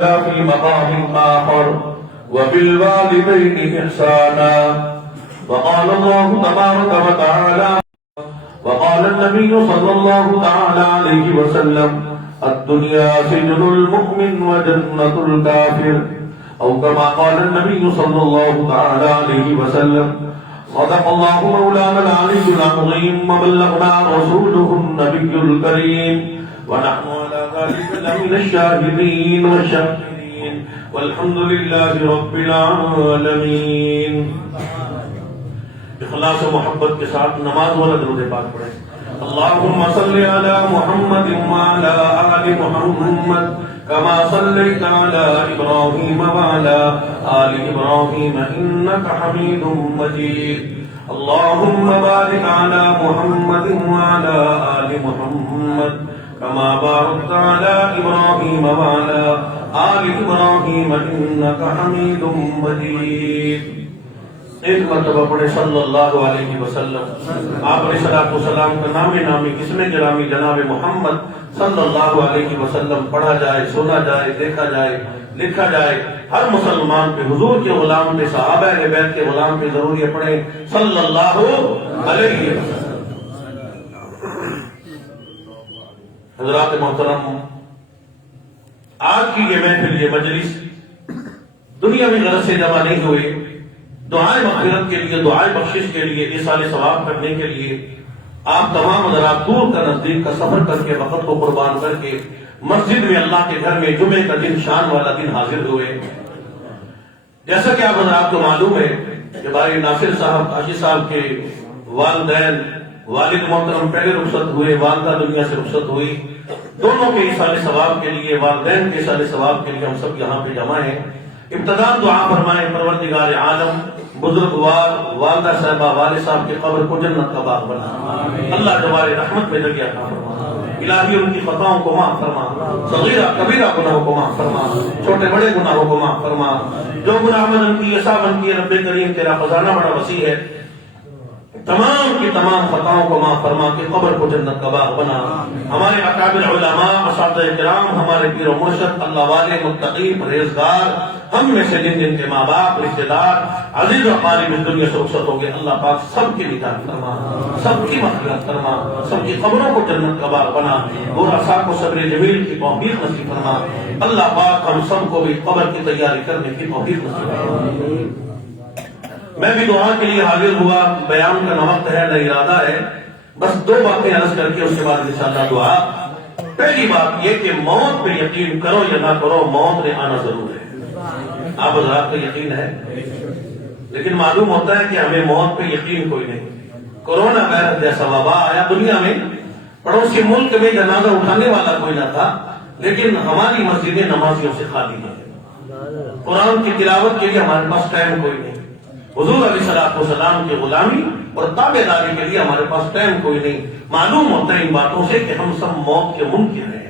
في مقام آخر وبالوالدين إحسانا. وقال الله تبارك وتعالى وقال النبي صلى الله تعالى عليه وسلم الدنيا سجن المؤمن وجنة الكافر، أو كما قال النبي صلى الله تعالى عليه وسلم. صدق الله مولانا العلي العظيم وبلغنا رسوله النبي الكريم، ونحن على ذلك لمن الشاهدين والشاكرين، والحمد لله رب العالمین. اخلاص و محبت کے ساتھ نماز والا درود پاک پڑھیں. اللهم صل على محمد وعلى آل محمد كما صليت على إبراهيم وعلى آل إبراهيم إنك حميد مجيد. اللهم بارك على محمد وعلى آل محمد كما باركت على إبراهيم وعلى آل إبراهيم إنك حميد مجيد. ایک مرتبہ پڑھے صلی اللہ علیہ وسلم. آپ علیہ الصلوۃ والسلام کا نامی اسم گرامی جناب محمد صلی اللہ علیہ وسلم پڑھا جائے، سنا جائے، دیکھا جائے، لکھا جائے. ہر مسلمان پہ، حضور کے غلام پہ، صحابہ اہل بیت کے غلام پہ ضروری پڑھے صلی اللہ علیہ وسلم. حضرات محترم، آج کی یہ محفل، یہ مجلس دنیا میں غرض سے جمع نہیں ہوئے. دعائیں مغفرت کے لیے، دعائیں بخشش کے لیے، ایصال ثواب کرنے کے لیے آپ تمام حضرات دور کا نزدیک کا سفر کر کے، وقت کو قربان کر کے مسجد میں، اللہ کے گھر میں جمعے کا دن، شان والا دن حاضر ہوئے. جیسا کہ آپ حضرات کو معلوم ہے کہ بھائی ناصر صاحب کاشی صاحب کے والدین، والد محترم پہلے رخصت ہوئے، والدہ دنیا سے رخصت ہوئی. دونوں کے ایصال ثواب کے لیے، والدین کے ایصال ثواب کے لیے ہم سب یہاں پہ جمع ہیں. ابتدا دعا فرمائیں پروردگار عالم بزرگوار والدہ صاحبہ، والد صاحب کی قبر کو جنت کا باغ بنا. اللہ جوار رحمت میں دریا عطا فرما. الہی ان کی خطاؤں کو معاف فرما، صغیرہ کبیرہ گناہوں کو معاف فرما، چھوٹے بڑے گناہوں کو معاف فرما. جو گناہ من کی، عصا من کی، رب کریم تیرا خزانہ بڑا وسیع ہے، تمام کی تمام خطاؤں کو معاف فرما کے قبر کو جنت کا باغ بنا. ہمارے اکابر علماء، اساتذہ کرام، ہمارے پیر و مرشد، اللہ والے، متقی، پرہیزگار، ہم میں سے جن جن کے ماں باپ، رشتہ دار، عزیز و اقارب اس دنیا سے رخصت ہو گئے، اللہ پاک سب کی نجات فرما، سب کی مغفرت فرما، سب کی قبروں کو جنت کا باغ بنا. برا سا کو صبر جمیل کی توفیق نصیب فرما. اللہ پاک ہم سب کو بھی قبر کی تیاری کرنے کی توفیق نصیب فرما. میں بھی دعا کے لیے حاضر ہوا. بیان کا نہ وقت ہے، نہ ارادہ ہے. بس دو باتیں عرض کر کے اس کے بعد انشاءاللہ دعا. پہلی بات یہ کہ موت پہ یقین کرو یا نہ کرو، موت نے آنا ضرور ہے. آپ حضرات کو یقین ہے، لیکن معلوم ہوتا ہے کہ ہمیں موت پہ یقین کوئی نہیں. کورونا وائرس جیسا وبا آیا دنیا میں، پڑوس کے ملک میں جنازہ اٹھانے والا کوئی نہ تھا، لیکن ہماری مسجدیں نمازیوں سے خالی ہیں. قرآن کی تلاوت کے لیے ہمارے پاس ٹائم کوئی نہیں. حضور علیہ الصلوۃ والسلام کی غلامی اور تابع داری کے لیے ہمارے پاس ٹائم کوئی نہیں. معلوم ہوتا ہے ان باتوں سے کہ ہم سب موت کے منکر ہیں.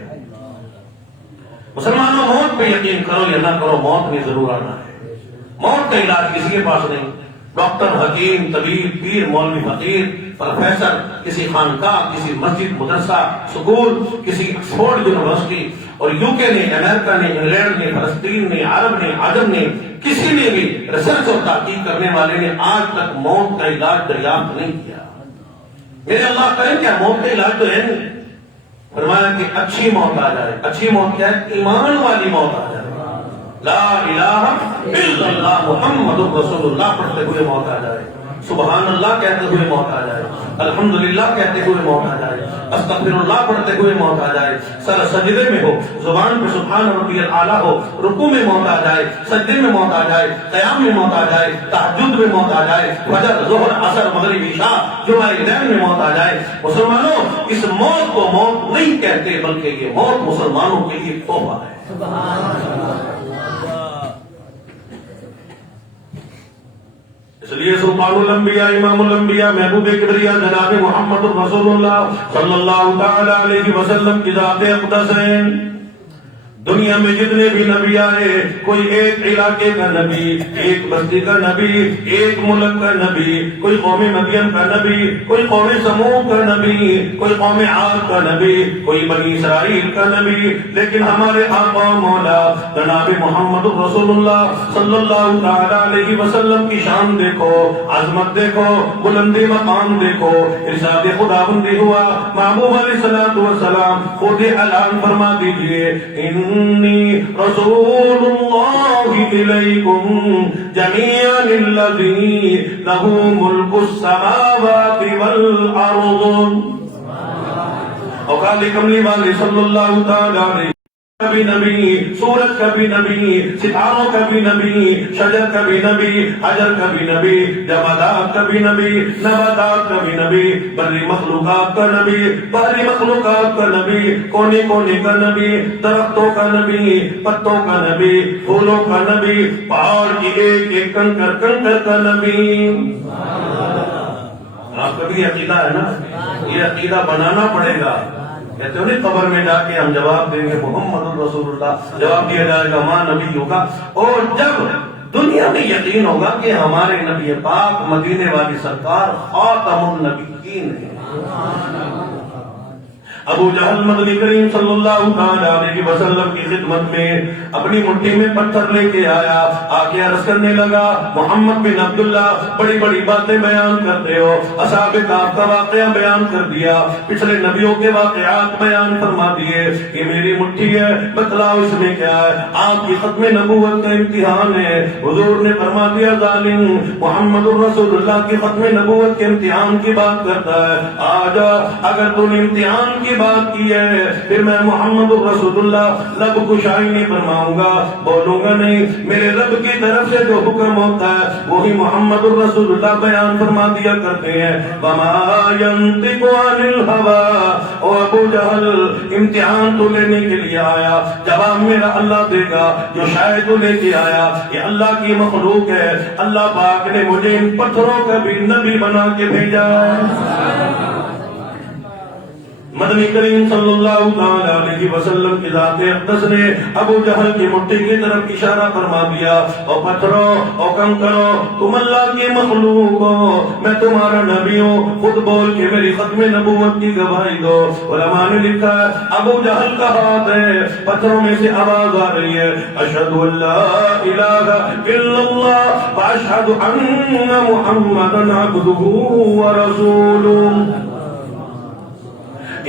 مسلمانوں، موت پہ یقین کرو یا نہ کرو، موت نے ضرور آنا ہے. موت کا علاج کسی کے پاس نہیں. ڈاکٹر، حکیم، طبیب، پیر، مولوی، فقیر، پروفیسر، کسی خانقاہ، کسی مسجد، مدرسہ، سکول، کسی آکسفورڈ یونیورسٹی اور UK نے، امریکہ نے، انگلینڈ نے، فلسطین نے، عرب نے، عجم نے، کسی نے بھی ریسرچ اور تحقیق کرنے والے نے آج تک موت کا علاج دریافت نہیں کیا. میرے اللہ کریں کیا موت کا علاج تو ہے نہیں. فرمایا کہ اچھی موت آ جائے. اچھی موت کیا ہے؟ ایمان والی موت آ جائے. لا الہ الا اللہ محمد رسول اللہ پڑھتے ہوئے موت آ جائے. سبحان اللہ کہتے ہوئے موت آ جائے. الحمدللہ کہتے ہوئے موت آ جائے. استغفر اللہ پڑھتے ہوئے موت آ جائے. سر سجدے میں ہو، زبان پہ سبحان ربی الاعلیٰ ہو، رکوع میں موت آ جائے، سجدے میں موت آ جائے، قیام میں موت آ جائے، تہجد میں موت آ جائے، فجر، ظہر، عصر، مغرب، عشاء، جمعہ عیدین میں موت آ جائے. مسلمانوں، اس موت کو موت نہیں کہتے، بلکہ یہ موت مسلمانوں کے لیے تحفہ ہے. اس لیے سلطان الانبیاء، امام الانبیاء، محبوب کبریا جناب محمد رسول اللہ صلی اللہ تعالی علیہ وسلم کی ذات اقدس ہیں. دنیا میں جتنے بھی نبی آئے، کوئی ایک علاقے کا نبی، ایک بستی کا نبی، ایک ملک کا نبی، کوئی قوم مدین کا نبی، کوئی قوم سمود کا نبی، کوئی قوم عاد کا نبی، کوئی بنی اسرائیل کا نبی، لیکن ہمارے آقا مولا جناب محمد رسول اللہ صلی اللہ تعالی علیہ وسلم کی شان دیکھو، عظمت دیکھو، بلندی مقام دیکھو، ارشاد خداوندی ہوا، محبوب علیہ السلام خود اعلان فرما دیجئے، انی رسول اللہ الیکم جمیعا الذی لہ ملک السماوات والارض۔ اوقات کملی والے صلی اللہ تعالی علیہ کا بھی نبی، سورج کا بھی نبی، ستاروں کا بھی نبی، شجر کا بھی نبی، حجر کا بھی نبی، جمادات کا بھی نبی، نباتات کا بھی نبی، بری مخلوقات کا نبی، بحری مخلوقات کا نبی، کونے کونے کا نبی، درختوں کا نبی، پتوں کا نبی، پھولوں کا نبی، پہاڑ کی ایک ایک کنکر کا نبی۔ آپ کا بھی عقیدہ ہے نا، یہ عقیدہ بنانا پڑے گا۔ کہتے ہو نہیں قبر میں جا کے ہم جواب دیں گے محمد رسول اللہ، جواب دیا جائے گا ماں نبی ہوگا، اور جب دنیا میں یقین ہوگا کہ ہمارے نبی پاک مدینے والی سرکار خاتم النبیین ہے۔ ابو جہل مدنی کریم صلی اللہ تعالی علیہ وسلم کی خدمت میں اپنی مٹھی میں پتھر لے کے آیا، آگے عرض کرنے لگا، محمد بن عبداللہ بڑی بڑی باتیں بیان کرتے ہو، اصحاب کہف کا واقعہ بیان کر دیا، پچھلے نبیوں کے واقعات بیان فرما دیے، یہ میری مٹھی ہے، بتلاؤ اس میں کیا ہے؟ آپ کی ختم نبوت کا امتحان ہے۔ حضور نے فرما دیا، ظالم محمد رسول اللہ کی ختم نبوت کے امتحان کی بات کرتا ہے، آجا اگر تو نے امتحان کی بات کی ہے پھر میں محمد رسول اللہ لب کشائی نہیں فرماؤں گا، بولوں گا نہیں، میرے رب کی طرف سے جو حکم ہوتا ہے وہی محمد رسول اللہ بیان فرما دیا کرتے ہیں۔ وَمَا يَنطِقُ عَنِ الْهَوَىٰ، او ابو جہل امتحان تو لینے کے لیے آیا، جواب میرا اللہ دے گا، جو شاید تو لے کے آیا یہ اللہ کی مخلوق ہے، اللہ پاک نے مجھے ان پتھروں کا بھی نبی بنا کے بھیجا ہے۔ مدنی کریم صلی اللہ تعالی علیہ وسلم کی ذات اقدس نے ابو جہل کی مٹھی کی طرف اشارہ فرما دیا، او پتھروں او کنکروں تم اللہ کی مخلوق ہو، میں تمہارا نبی ہوں، خود بول کے میری ختم نبوت کی گواہی دو۔ علماء نے لکھا ہے ابو جہل کا ہاتھ ہے، پتھروں میں سے آواز آ رہی ہے، اشہد ان لا الہ الا اللہ واشہد ان محمدا عبدہ ورسولہ۔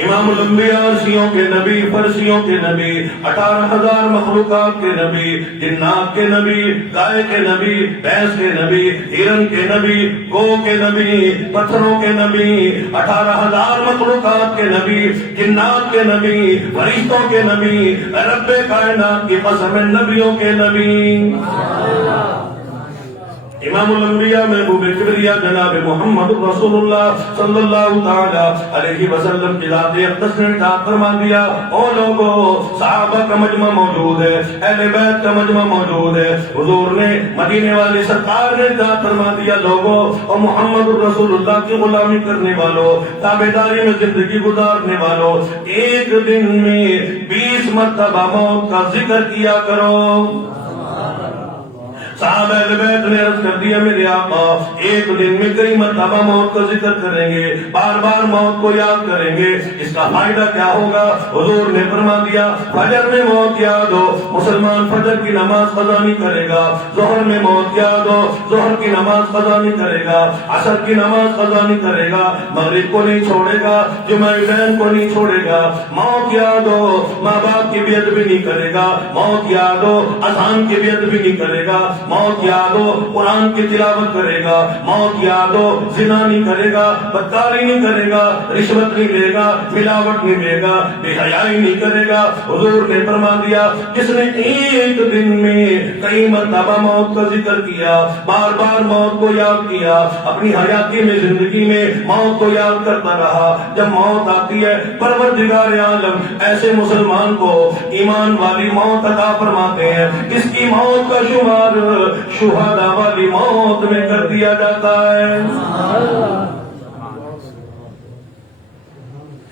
امام الانبیاء، عرشیوں کے نبی، فرشیوں کے نبی، 18,000 مخلوقات کے نبی، جنات کے نبی، گائے کے نبی، بھینس کے نبی، ہرن کے نبی، گو کے نبی، پتھروں کے نبی، 18,000 مخلوقات کے نبی، جنات کے نبی، فرشتوں کے نبی، رب کائنات کی قسم نبیوں کے نبی۔ امام الانبیاء محبوب کبریا جناب محمد رسول اللہ صلی اللہ تعالی علیہ وسلم کی ذات اقدس نے ارشاد فرما دیا، او لوگوں صحابہ کا مجمع موجود ہے، اہل بیت کا مجمع موجود ہے، حضور نے مدینے والی سرکار نے ارشاد فرما دیا، لوگوں اور محمد رسول اللہ کی غلامی کرنے والوں، تابعداری میں زندگی گزارنے والوں، ایک دن میں 20 مرتبہ موت کا ذکر کیا کرو۔ صحابہ اہل بیت نے عرض کر دیا، میرے آقا ایک دن میں کئی مرتبہ موت کا ذکر کریں گے، بار بار موت کو یاد کریں گے، اس کا فائدہ کیا ہوگا؟ حضور نے فرما دیا، فجر میں موت یاد ہو، مسلمان فجر کی نماز قضا نہیں کرے گا، ظہر میں موت یاد ہو، ظہر کی نماز قضا نہیں کرے گا، عصر کی نماز قضا نہیں کرے گا، مغرب کو نہیں چھوڑے گا، جمعہ کو نہیں چھوڑے گا، موت یاد ہو، ماں باپ کی بے ادبی نہیں کرے گا، موت یاد ہو، اذان کی بے ادبی نہیں کرے گا، موت یاد ہو، قرآن کی تلاوت کرے گا، موت یاد ہو، زنا نہیں کرے گا، بدکاری نہیں کرے گا، رشوت نہیں لے گا، ملاوٹ نہیں لے گا، بے حیائی نہیں کرے گا۔ حضور نے فرما دیا، جس نے ایک دن میں کئی مرتبہ موت کا ذکر کیا، بار بار موت کو یاد کیا، اپنی حیاتی میں زندگی میں موت کو یاد کرتا رہا، جب موت آتی ہے پروردگار عالم ایسے مسلمان کو ایمان والی موت عطا فرماتے ہیں، اس کی موت کا شمار شہداء والی موت میں کر دیا جاتا ہے۔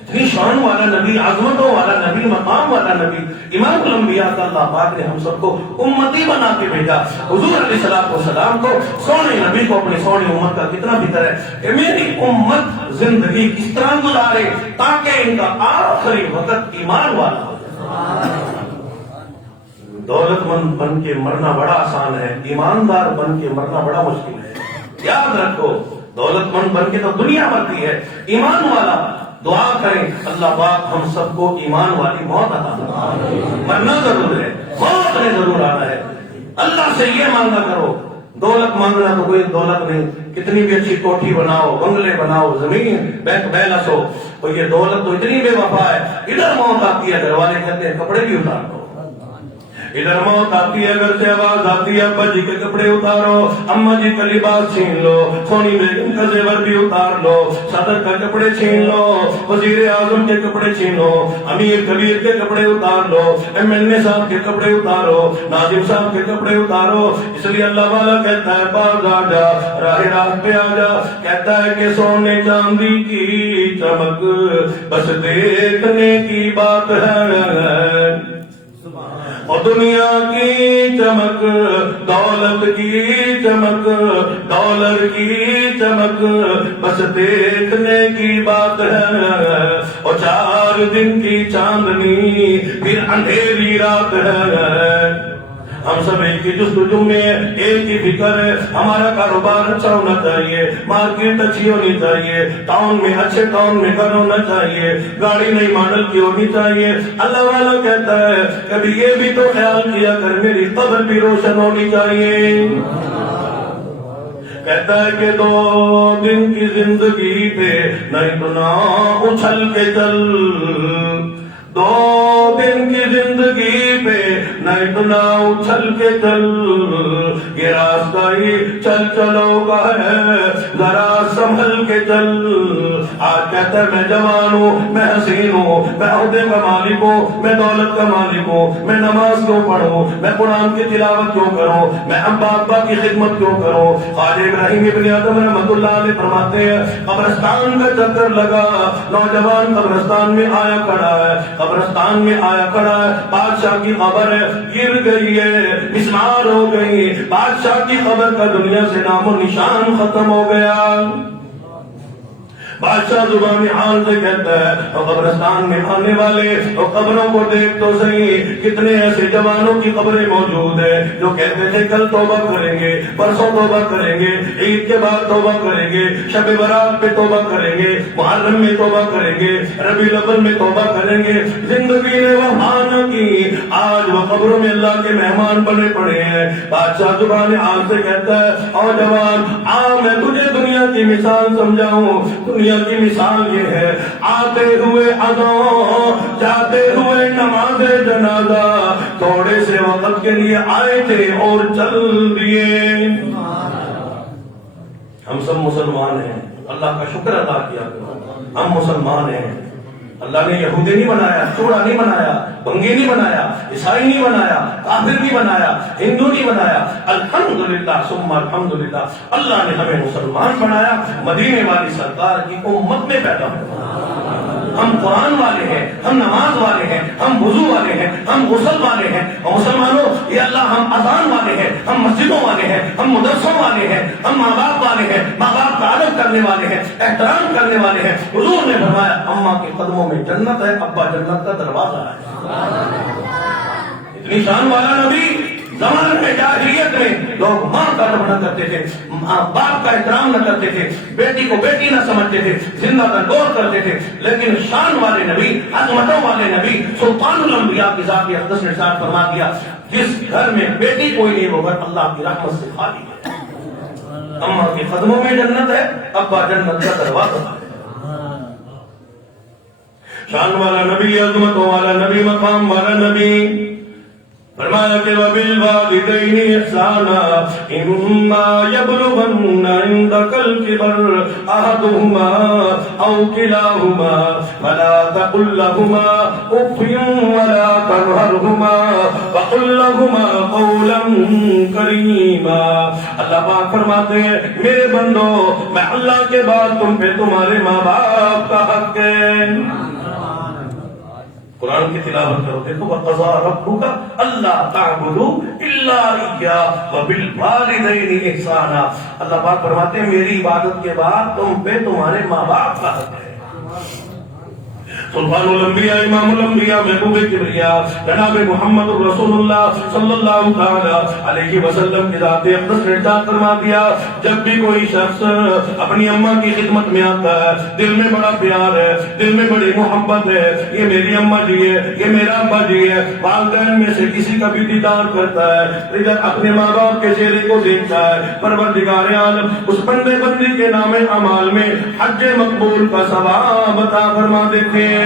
اتنی شان والا نبی، عظمتوں والا نبی، مقام والا نبی، امام الانبیاء کا اللہ پاک نے ہم سب کو امتی بنا کے بھیجا۔ حضور علیہ السلام کو سونے نبی کو اپنی سونی امت کا کتنا فکر ہے کہ میری امت زندگی کس طرح گزارے تاکہ ان کا آخری وقت ایمان والا ہو جائے۔ دولت مند بن کے مرنا بڑا آسان ہے، ایماندار بن کے مرنا بڑا مشکل ہے۔ یاد رکھو، دولت مند بن کے تو دنیا مرتی ہے، ایمان والا دعا کریں اللہ پاک ہم سب کو ایمان والی موت عطا فرمائے۔ مرنا ضرور ہے، موت نے ضرور آنا ہے۔ اللہ سے یہ مانگا کرو، دولت مانگنا تو کوئی دولت نہیں، کتنی بھی اچھی کوٹھی بناؤ، بنگلے بناؤ، زمین بیک بیلنس ہو، اور یہ دولت تو اتنی بے وفا ہے، ادھر موت آتی ہے گھر والے کہتے ہیں کپڑے بھی اتار دو، ادھر موت آتی ہے گھر سے آواز آتی ہے ابا جی کے کپڑے اتارو، اما جی کا لباس چھین لو، سونی بیگم کا زیور بھی اتار لو، صدر کا کپڑے چھین لو، وزیر اعظم کے کپڑے چھین لو، امیر کبیر کے کپڑے اتار لو، ایم ایل اے صاحب کے کپڑے اتارو، ناظم صاحب کے کپڑے اتارو۔ اس لیے اللہ والا کہتا ہے باز آ جا، راہ پہ آ جا، کہتا ہے کہ سونے چاندی کی چمک بس دیکھنے کی بات ہے، اور دنیا کی چمک دولت کی چمک ڈالر کی چمک بس دیکھنے کی بات ہے، اور 4 دن کی چاندنی پھر اندھیری رات ہے۔ ہم سب ایک ہی جستجو میں ایک ہی فکر ہے، ہمارا کاروبار اچھا ہونا چاہیے، مارکیٹ اچھی ہونی چاہیے، ٹاؤن میں اچھے ٹاؤن میں گھر ہونا چاہیے، گاڑی نئی ماڈل کی ہونی چاہیے۔ اللہ والا کہتا ہے کبھی یہ بھی تو خیال کیا کر میری قبر بھی روشن ہونی چاہیے۔ کہتا ہے کہ 2 دن کی زندگی پہ نہیں تو نہ اچھل کے چل، 2 دن کی زندگی پہ نہیں تو نہ اچھل کے چل، یہ راستہ ہی چل چلو کا ہے ذرا سنبھل کے چل۔ آج کہتا ہے میں جوان ہوں، میں حسین ہوں، میں عہدے کا مالک ہوں، میں دولت کا مالک ہوں، میں نماز کیوں پڑھوں، میں قرآن کی تلاوت کیوں کروں، میں ابا ابا کی خدمت کیوں کروں۔ خواجہ ابراہیم ابن ادم رحمۃ اللہ علیہ فرماتے ہیں قبرستان کا چکر لگا، نوجوان قبرستان میں آیا کھڑا ہے، قبرستان میں آیا کھڑا ہے، بادشاہ کی قبر ہے، گر گئی ہے، مسمار ہو گئی، بادشاہ کی قبر کا دنیا سے نام و نشان ختم ہو گیا۔ بادشاہ زبان حال سے کہتا ہے اور قبرستان میں آنے والے اور قبروں کو دیکھ تو صحیح، کتنے ایسے جوانوں کی قبریں موجود ہیں جو کہتے تھے کل توبہ کریں گے، پرسوں توبہ کریں گے، عید کے بعد توبہ کریں گے، شب برات پہ توبہ کریں گے، محرم میں توبہ کریں گے، ربیع الاول میں توبہ کریں گے، زندگی نے وفا نہ کی، آج وہ قبروں میں اللہ کے مہمان بنے پڑے ہیں۔ بادشاہ زبان حال سے کہتا ہے اور جوان آ میں تجھے دنیا کی مثال سمجھاؤں، دنیا کی مثال یہ ہے آتے ہوئے اذان جاتے ہوئے نماز جنازہ، تھوڑے سے وقت کے لیے آئے تھے اور چل دیے۔ ہم سب مسلمان ہیں، اللہ کا شکر ادا کیا کرو، ہم مسلمان ہیں۔ اللہ نے یہودی نہیں بنایا، چوڑا نہیں بنایا، بنگی نہیں بنایا، عیسائی نہیں بنایا، کافر نہیں بنایا، ہندو نہیں بنایا، الحمدللہ ثم الحمدللہ اللہ نے ہمیں مسلمان بنایا، مدینے والی سرکار کی امت میں پیدا ہوا۔ ہم قرآن والے ہیں، ہم نماز والے ہیں، ہم وضو والے ہیں، ہم غسل والے ہیں، اور مسلمانوں یہ اللہ ہم اذان والے ہیں، ہم مسجدوں والے ہیں، ہم مدرسوں والے ہیں، ہم ماں باپ والے ہیں، ماں باپ کا ادب کرنے والے ہیں، احترام کرنے والے ہیں۔ حضور نے فرمایا اماں کے قدموں میں جنت ہے، ابا جنت کا دروازہ ہے۔ اتنی شان والا نبی، زمانے میں جاہلیت میں لوگ ماں کا ادب نہ کرتے تھے، باپ کا احترام نہ کرتے تھے، بیٹی کو بیٹی نہ سمجھتے تھے، زندہ کا دور کرتے تھے، لیکن شان والے نبی، عظمتوں والے نبی، سلطان الانبیاء کی ذات اقدس نے ارشاد فرما دیا جس گھر میں بیٹی کوئی نہیں وہ گھر اللہ کی رحمت سے خالی ہے۔ اماں کے قدموں میں جنت ہے، ابا جنت کا دروازہ ہے۔ شان والا نبی، عظمتوں والا نبی، مقام والا نبی، فرمایا کہ وَبِالْوَالِدَيْنِ إِحْسَانًا إِمَّا يَبْلُغَنَّ عِندَكَ الْكِبَرَ أَحَدُهُمَا أَوْ كِلَاهُمَا فَلَا تَقُل لَّهُمَا أُفٍّ وَلَا تَنْهَرْهُمَا وَقُل لَّهُمَا قَوْلًا كَرِيمًا۔ اللہ پاک فرماتے ہیں میرے بندو، میں اللہ کے بعد تم پہ تمہارے ماں باپ کا حق ہے۔ قرآن کی تلاوت کرو، دیکھو وَقَضَىٰ رَبُّكَ أَلَّا تَعْبُدُوا إِلَّا إِيَّاهُ وَبِالْوَالِدَيْنِ إِحْسَانًا۔ اللہ پاک فرماتے ہیں میری عبادت کے بعد تم پہ تمہارے ماں باپ کا حق ہے۔ سلطان الانبیاء، امام الانبیاء، محبوب کبریا جناب محمد رسول اللہ صلی اللہ تعالی علیہ وسلم کی ذات اقدس نے ارشاد فرما دیا، جب بھی کوئی شخص اپنی اماں کی خدمت میں آتا ہے، دل میں بڑا پیار ہے، دل میں بڑی محبت ہے، یہ میری اماں جی ہے، یہ میرا ابا جی ہے، والدین میں سے کسی کا بھی دیدار کرتا ہے، ادھر اپنے ماں باپ کے چہرے کو دیکھتا ہے، پروردگار عالم اس بندے بندی کے نام اعمال میں حج مقبول کا ثواب عطا فرما دیتے ہیں۔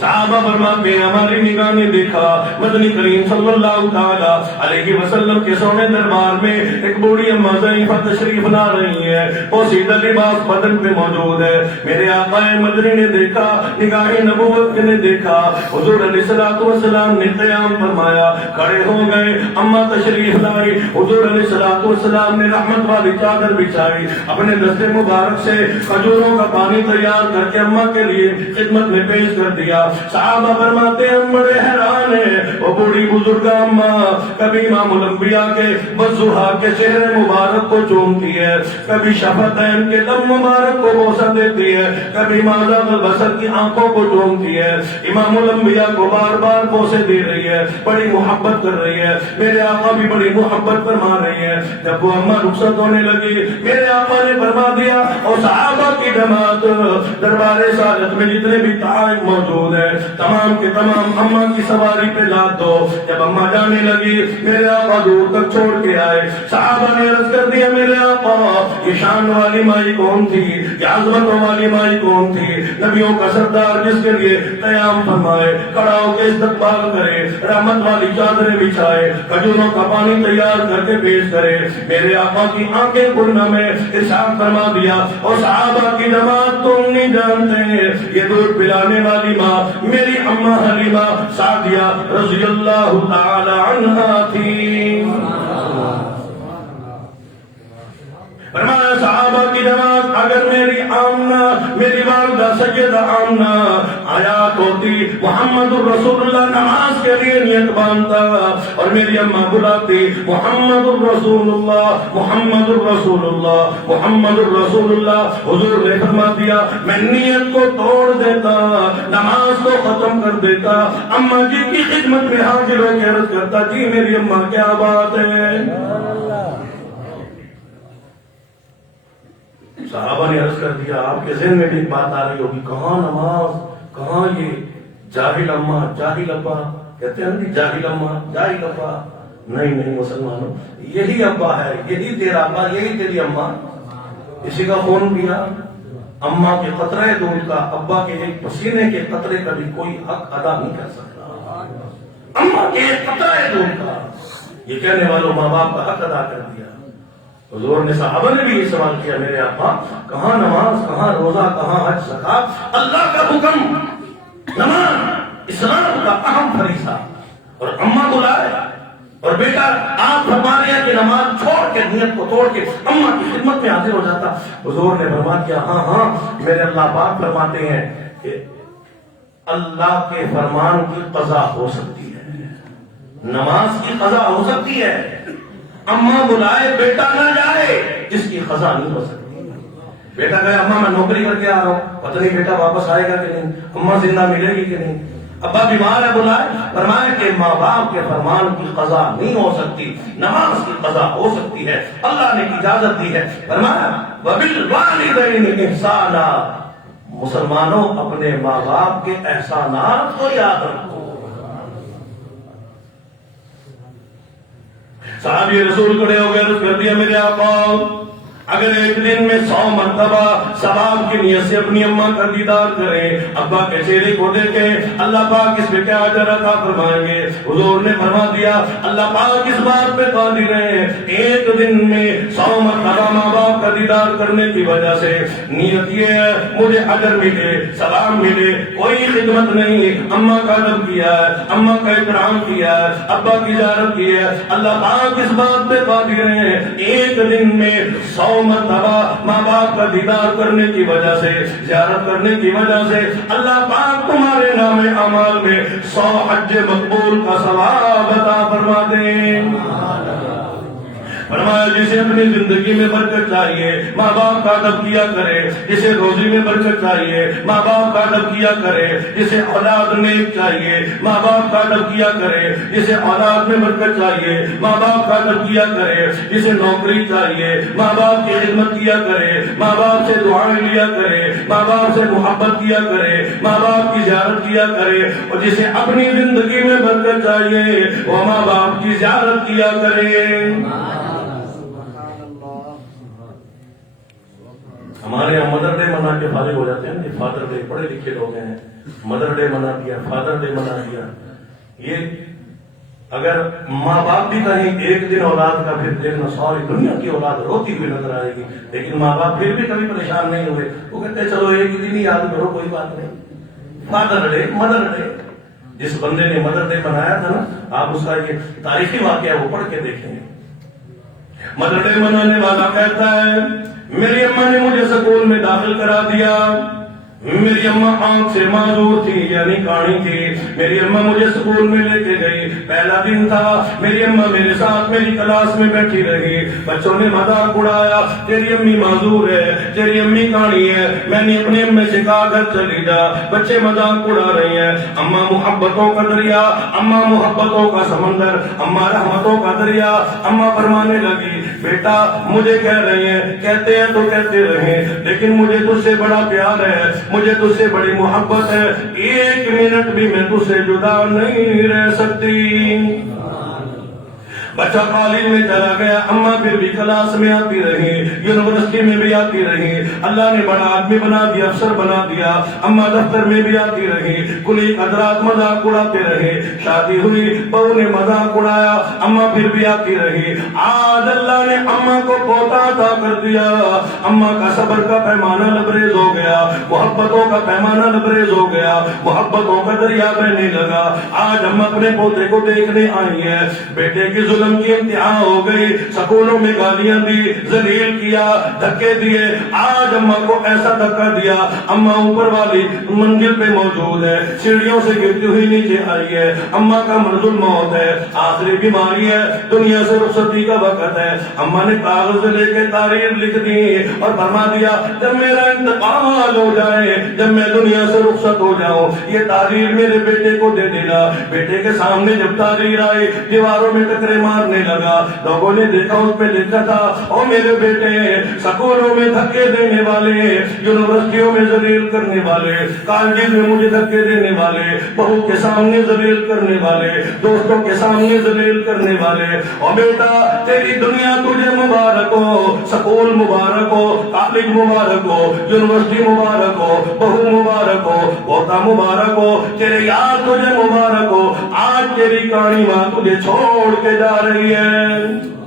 صحابہ فرماتے ہیں ہماری نگاہ نے دیکھا مدنی کریم صلی اللہ تعالی علیہ وسلم کے سونے دربار میں ایک بوڑھی اماں ضعیفہ تشریف لا رہی ہے، پوشیدہ لباس بدن پہ موجود ہے۔ میرے آقا مدنی نے دیکھا، نگاہ نبوت نے دیکھا، حضور علیہ الصلوۃ والسلام نے قیام فرمایا، کھڑے ہو گئے، اماں تشریف لائی، حضور علیہ الصلوۃ والسلام نے رحمت والی چادر بچھائی، اپنے دست مبارک سے کھجوروں کا پانی تیار کر کے اماں کے لیے خدمت میں پیش کر دیا۔ صحابہ فرماتے ہیں ہم بڑے حیران ہیں، وہ بوڑھی بزرگ اماں کبھی امام الانبیاء کے والضحیٰ کے چہرے مبارک کو چومتی ہے، کبھی شفتین کے لب مبارک کو بوسہ دیتی ہے، کبھی مازاغ البصر کی آنکھوں کو چومتی ہے، امام الانبیاء کو بار بار بوسے دے رہی ہے، بڑی محبت کر رہی ہے۔ میرے آقا بھی بڑی محبت فرما رہی ہے۔ جب وہ اماں رخصت ہونے لگی، میرے آقا نے فرما دیا اور صحابہ کی جماعت دربار سعادت میں جتنے بھی تائب موجود ہیں تمام کے تمام اماں کی سواری پہ لاد دو۔ جب اماں جانے لگی میرے آقا دور تک چھوڑ کے آئے، صحابہ نے عرض کر دیا میرے آقا یہ شان والی مائی کون تھی، یہ عظمتوں والی مائی کون تھی؟ نبیوں کا سردار جس کے لیے قیام فرمائے، کھڑا ہو کے استقبال کرے، رحمت والی چادریں بچھائے، کھجوروں کا پانی تیار کر کے پیش کرے۔ میرے آقا کی آنکھیں پرنا میں ارشاد فرما دیا اور صحابہ کی جماعت تم نہیں جانتے یہ دودھ پلانے والی ماں میری اماں حلیمہ سعدیہ رضی اللہ تعالی عنہا تھی۔ فرمایا صحابہ کی جماعت اگر میری آمنہ میری والدہ سیدہ آمنہ آیات ہوتی محمد الرسول اللہ نماز کے لیے نیت باندھتا اور میری اماں بلاتی محمد الرسول اللہ محمد الرسول اللہ محمد الرسول اللہ، حضور نے فرما دیا میں نیت کو توڑ دیتا، نماز کو ختم کر دیتا، اماں جی کی خدمت میں حاضر ہو کے عرض کرتا جی میری اماں کیا بات ہے۔ صحابہ نے عرض کر دیا آپ کے ذہن میں بھی ایک بات آ رہی ہوگی کہاں نماز، کہاں یہ جاہل اماں جاہل ابا، کہتے ہیں نا جاہل اماں جاہل ابا، نہیں نہیں مسلمانوں یہی ابا ہے، یہی تیرا ابا، یہی تیری اماں۔ کسی کا خون پیا، اماں کے قطرے دودھ کا ابا کے ایک پسینے کے قطرے کا بھی کوئی حق ادا نہیں کر سکتا، اماں کے ایک قطرے دودھ کا یہ کہنے والوں ماں باپ کا حق ادا کر دیا۔ حضور نے صحابہ نے بھی یہ سوال کیا میرے آقا کہاں نماز، کہاں روزہ، کہاں حج زکات؟ اللہ کا حکم نماز اسلام کا اہم فریضہ، اور اماں بلائے اور بیٹا آپ فرما رہے ہیں کہ نماز چھوڑ کے نیت کو توڑ کے اماں کی خدمت میں حاضر ہو جاتا۔ حضور نے فرما دیا ہاں ہاں میرے اللہ پاک فرماتے ہیں کہ اللہ کے فرمان کی قضا ہو سکتی ہے، نماز کی قضا ہو سکتی ہے، اماں بلائے بیٹا نہ جائے جس کی قضا نہیں ہو سکتی۔ بیٹا کہے اماں میں نوکری کر کے آ رہا ہوں، پتہ نہیں بیٹا واپس آئے گا کہ نہیں، اماں زندہ ملے گی کہ نہیں، ابا بیمار ہے بلائے، فرمائے کہ ماں باپ کے فرمان کی قضا نہیں ہو سکتی، نماز کی قضا ہو سکتی ہے، اللہ نے اجازت دی ہے۔ فرمایا وَبِالْوَالِدَيْنِ إِحْسَانًا، مسلمانوں اپنے ماں باپ کے احسانات کو یاد رکھو۔ صحابی رسول کھڑے ہو گئے عرض کر دیا میرے آقا اگر ایک دن میں 100 مرتبہ ثواب کی نیت سے اپنی اماں کا دیدار کریں، ابا کے چہرے کو دیکھیں، اللہ پاک اس پہ کیا اجر عطا فرمائیں گے؟ حضور نے فرما دیا اللہ پاک اس بات پہ قادر ہے، ایک دن میں 100 مرتبہ ماں باپ کا دیدار کرنے کی وجہ سے نیت یہ ہے مجھے اجر ملے، ثواب ملے، کوئی خدمت نہیں، اماں کا ادب کیا ہے، اماں کا اکرام کیا ہے، ابا کی زیارت کی ہے، اللہ پاک اس بات پہ قادر ہے ایک دن میں 100 100 مرتبہ ماں باپ کا دیدار کرنے کی وجہ سے، زیارت کرنے کی وجہ سے اللہ پاک تمہارے نام اعمال میں 100 حج مقبول کا ثواب عطا فرما دیں۔ فرمایا جسے اپنی زندگی میں برکت چاہیے ماں باپ کا ادب کیا کرے، جسے روزی میں برکت چاہیے ماں باپ کا ادب کیا کرے، جسے اولاد نیک چاہیے ماں باپ کا ادب کیا کرے، جسے اولاد میں برکت چاہیے ماں باپ کا ادب کیا کرے، جسے نوکری چاہیے ماں باپ کی خدمت کیا کرے، ماں باپ سے دعائیں لیا کرے، ماں باپ سے محبت کیا کرے، ماں باپ کی زیارت کیا کرے، اور جسے اپنی زندگی میں برکت چاہیے وہ ماں باپ کی زیارت کیا کرے۔ ہمارے یہاں مدر ڈے منا کے فارغ ہو جاتے ہیں، فادر ڈے، پڑھے لکھے لوگ ہیں، مدر ڈے منا دیا، فادر ڈے منا دیا۔ یہ اگر ماں باپ بھی کہیں ایک دن اولاد کا پھر دیکھنا، ساری دنیا کی اولاد روتی ہوئی نظر آئے گی، لیکن ماں باپ پھر بھی کبھی پریشان نہیں ہوئے، وہ کہتے ہیں چلو ایک ہی دن ہی یاد کرو، کوئی بات نہیں۔ فادر ڈے، مدر ڈے، جس بندے نے مدر ڈے منایا تھا نا، آپ اس کا یہ تاریخی واقعہ وہ پڑھ کے دیکھیں گے۔ مدر ڈے منانے والا کہتا ہے میری اماں نے مجھے سکول میں داخل کرا دیا، میری اماں آنکھ سے معذور تھی یعنی کاڑی تھی، میری اماں مجھے سکول میں لے کے گئی، پہلا دن تھا، میری اماں میرے ساتھ میری کلاس میں بیٹھی رہی، بچوں نے مذاق اڑایا تیری امی معذور ہے، تیری امی کاڑی ہے، میں نے اپنی امی سے کہا گھر چلی جا، بچے مذاق اڑا رہی ہیں۔ اماں محبتوں کا دریا، اماں محبتوں کا سمندر، اماں رحمتوں کا دریا، اماں فرمانے لگی بیٹا مجھے کہہ رہی ہیں، کہتے ہیں تو کہتے رہیں، لیکن مجھے تجھ سے بڑا پیار ہے، مجھے تجھ سے بڑی محبت ہے، ایک منٹ بھی میں تجھ سے جدا نہیں رہ سکتی۔ بچہ کالج میں چلا گیا، اماں پھر بھی کلاس میں آتی رہی، یونیورسٹی میں بھی آتی رہی، اللہ نے بڑا آدمی بنا دیا، افسر بنا دیا، اماں دفتر میں بھی آتی رہی، کلی حضرات مذاق اڑاتے رہے، شادی ہوئی، بہو نے مذاق اڑایا، اماں پھر بھی آتی رہی۔ آج اللہ نے اماں کو پوتا عطا کر دیا، اماں کا صبر کا پیمانہ لبریز ہو گیا، محبتوں کا پیمانہ لبریز ہو گیا، محبتوں کا دریا بہنے لگا۔ آج ہم اپنے پوتے کو دیکھنے آئی ہیں، بیٹے کی ظلم کی انتہا ہو گئی، سکولوں میں گالیاں دی، ذلیل کیا، دھکے دیے، آج اماں کو ایسا دھکا دیا، اماں اوپر والی منزل پہ موجود ہے، سیڑھیوں سے گرتی ہوئی نیچے آئی ہے، اماں کا مرض الموت ہے، آخری بیماری ہے، دنیا سے رخصتی کا وقت ہے۔ اماں نے کاغذ لے کے تاریخ لکھ دی اور فرما دیا جب میرا انتقال ہو جائے، جب میں دنیا سے رخصت ہو جاؤں، یہ تاریخ میرے بیٹے کو دے دینا۔ بیٹے کے سامنے جب تاریخ آئی، دیواروں میں ٹکرے مارنے لگا، لوگوں نے دیکھا اس پہ لکھا تھا او میرے بیٹے سکولوں میں دھکے دینے والے، یونیورسٹیوں میں ذلیل کرنے والے، کالجز میں مجھے دھکے دینے والے، بہو کے سامنے ذلیل کرنے والے، دوستوں کے سامنے ذلیل کرنے والے، او بیٹا تیری دنیا تجھے مبارک ہو، سکول مبارک ہو، کالج مبارک ہو، یونیورسٹی مبارک ہو، بہو مبارک ہو، پوتا مبارک ہو، تیرے یار تجھے مبارک ہو، آج تیری کہانی ماں تجھے چھوڑ کے جا رہی ہے۔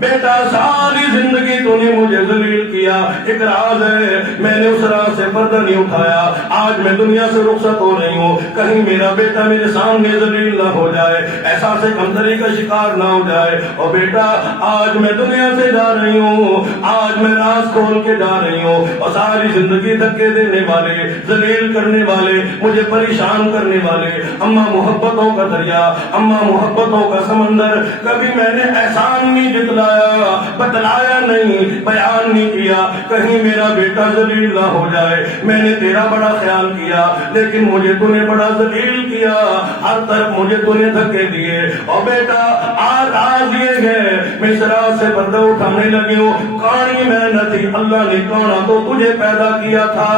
بیٹا ساری زندگی تو نے مجھے ذلیل کیا، ایک راز ہے میں نے اس راز سے پردہ نہیں اٹھایا، آج میں دنیا سے رخصت ہو رہی ہوں، کہیں میرا بیٹا میرے سامنے ذلیل نہ ہو جائے، احساس کمتری کا شکار نہ ہو جائے۔ اور بیٹا آج میں دنیا سے جا رہی ہوں، آج میں راز کھول کے جا رہی ہوں، اور ساری زندگی دھکے دینے والے، ذلیل کرنے والے، مجھے پریشان کرنے والے، اماں محبتوں کا دریا، اماں محبتوں کا سمندر، کبھی میں نے احسان نہیں جتلایا، بتلایا نہیں، بیان نہیں کیا، کہیں میرا بیٹا ذلیل نہ ہو جائے۔ میں نے تیرا بڑا خیال کیا، لیکن مجھے تو نے بڑا ذلیل کیا، ہر طرف مجھے تو نے دھکے دیے۔ اور بیٹا آج یہ ہے میں اس راز سے پردہ اٹھانے لگی ہوں، کہانی میں نہ تھی، اللہ نے کہنا تو تجھے پیدا کیا تھا۔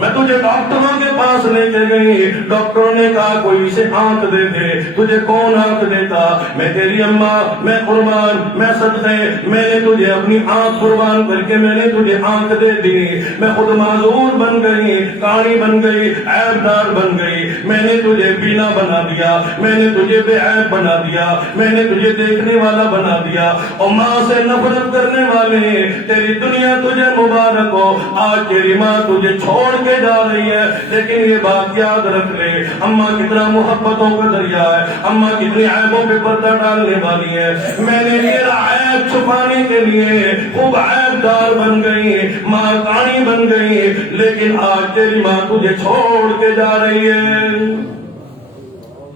میں تجھے ڈاکٹروں کے پاس لے کے گئی، ڈاکٹروں نے کہا کوئی اسے آنکھ دے دے، تجھے کون آنکھ دیتا؟ میں تیری اماں، میں قربان، میں صدقے، میں نے تجھے اپنی آنکھ قربان کر کے میں نے تجھے آنکھ دے دی، میں خود معذور بن گئی، کاڑی بن گئی، عیب دار بن گئی، میں نے تجھے بینا بنا دیا، میں نے تجھے بے عیب بنا دیا، میں نے تجھے دیکھنے والا بنا دیا۔ اور ماں سے نفرت کرنے والے تیری دنیا تجھے مبارک ہو، آج تیری ماں تجھے چھوڑ کے جا رہی ہے، لیکن یہ بات یاد رکھ لے، اماں کتنا محبتوں کا دریا ہے، اماں کتنی عیبوں پہ پردہ ڈالنے والی ہے۔ میں نے یہ عیب چھپانے کے لیے خوب عیب دار بن گئی، ماں کانی بن گئی، لیکن آج تیری ماں تجھے چھوڑ کے جا رہی ہے۔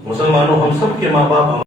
مسلمانوں، ہم سب کے ماں باپ